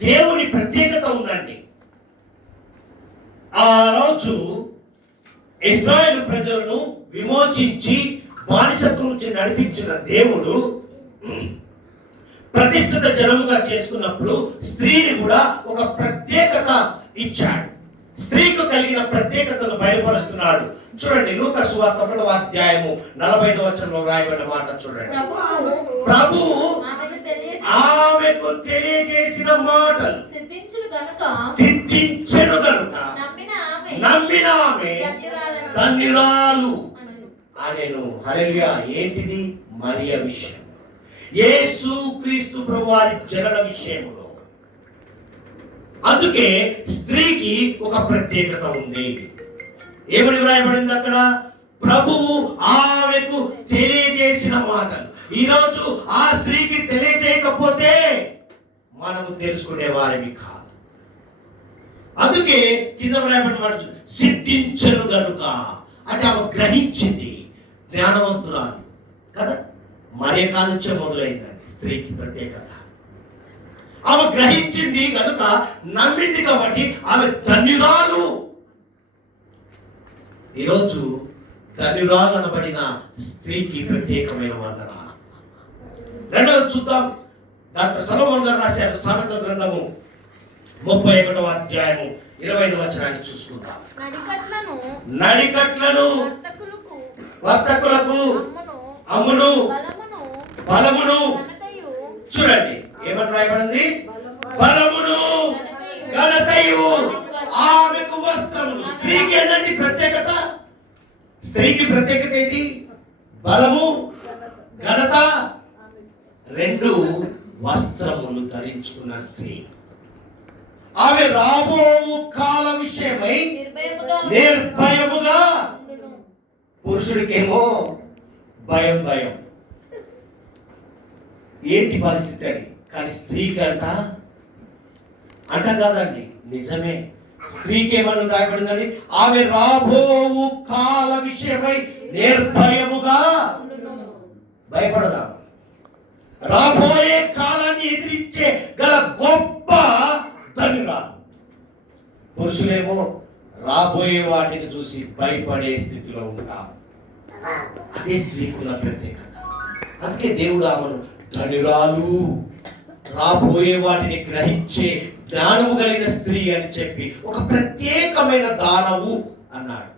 దేవుని ప్రత్యేకత ఉందండి. ఆ రోజు ఇశ్రాయేలు ప్రజలను విమోచించి బానిసత్వం నుంచి నడిపించిన దేవుడు ప్రతిష్ఠిత జనముగా చేసుకున్నప్పుడు స్త్రీని కూడా ఒక ప్రత్యేకత ఇచ్చాడు. స్త్రీకు కలిగిన ప్రత్యేకతను బయలుపరుస్తున్నాడు. చూడండి, లూకా సువార్త 1వ అధ్యాయము 45వ వచనంలో రాయబడిన మాట చూడండి. ప్రభువు ఆమెకు తెలియజేసిన మాటలు సిద్ధించెను గనుక నమ్మిన ఆమె ధన్యురాలు అనేను. హల్లెలూయా. ఏంటిది? మరియ విషయం, యేసు క్రీస్తు ప్రభువారి జనన విషయంలో. అందుకే స్త్రీకి ఒక ప్రత్యేకత ఉంది. ఏమని వ్రాయబడింది అక్కడ? ప్రభువు ఆమెకు తెలియజేసిన మాటలు. ఈరోజు ఆ స్త్రీకి తెలియజేయకపోతే మనము తెలుసుకునే వారివి కాదు. అందుకే కింద వ్రాయబడిన మాట సిద్ధించను గనుక, అంటే ఆమె గ్రహించింది, జ్ఞానవంతురాలు కదా. మరే కానుంచే మొదలైందండి స్త్రీకి ప్రత్యేకత. ఆమె గ్రహించింది కనుక నమ్మింది కాబట్టి ఆమె ధన్యురాలు. ఈరోజు ధన్యురాలు అనబడిన స్త్రీకి ప్రత్యేకమైన వందన. రెండవది చూద్దాం. డాక్టర్ సొలొమోన్ గారు రాశారు సామెతల గ్రంథము 31వ అధ్యాయము 25వ వచనాన్ని చూసుకుంటాం. నడికట్లను వర్తకులకు అమ్మును బలమును. చూడండి ఏమని రాయబడింది? బలమును ఘనతయు ఆమెకు వస్త్రములు. స్త్రీకి ఏంటంటే ప్రత్యేకత? స్త్రీకి ప్రత్యేకత ఏంటి? బలము, ఘనత, రెండు వస్త్రములు ధరించుకున్న స్త్రీ. ఆమె రాబో కాల విషయమై నిర్భయముగా. పురుషుడికేమో భయం భయం, ఏంటి పరిస్థితి అని. కానీ స్త్రీకి అంట కాదండి, నిజమే. స్త్రీకి ఏమని రాయబడిందండి? ఆమె రాబోవు కాల విషయమై నిర్భయముగా. భయపడదా? రాబోయే కాలాన్ని ఎదిరించే గల గొప్ప ధన్యురాలు. పురుషులేమో రాబోయే వాటిని చూసి భయపడే స్థితిలో ఉంటారు. అదే స్త్రీకున్న ప్రత్యేకత. అందుకే దేవుడు ఆమెను ధన్యురాలు, రాబోయే వాటిని గ్రహించే జ్ఞానము కలిగిన స్త్రీ అని చెప్పి ఒక ప్రత్యేకమైన దానవు అన్నాడు.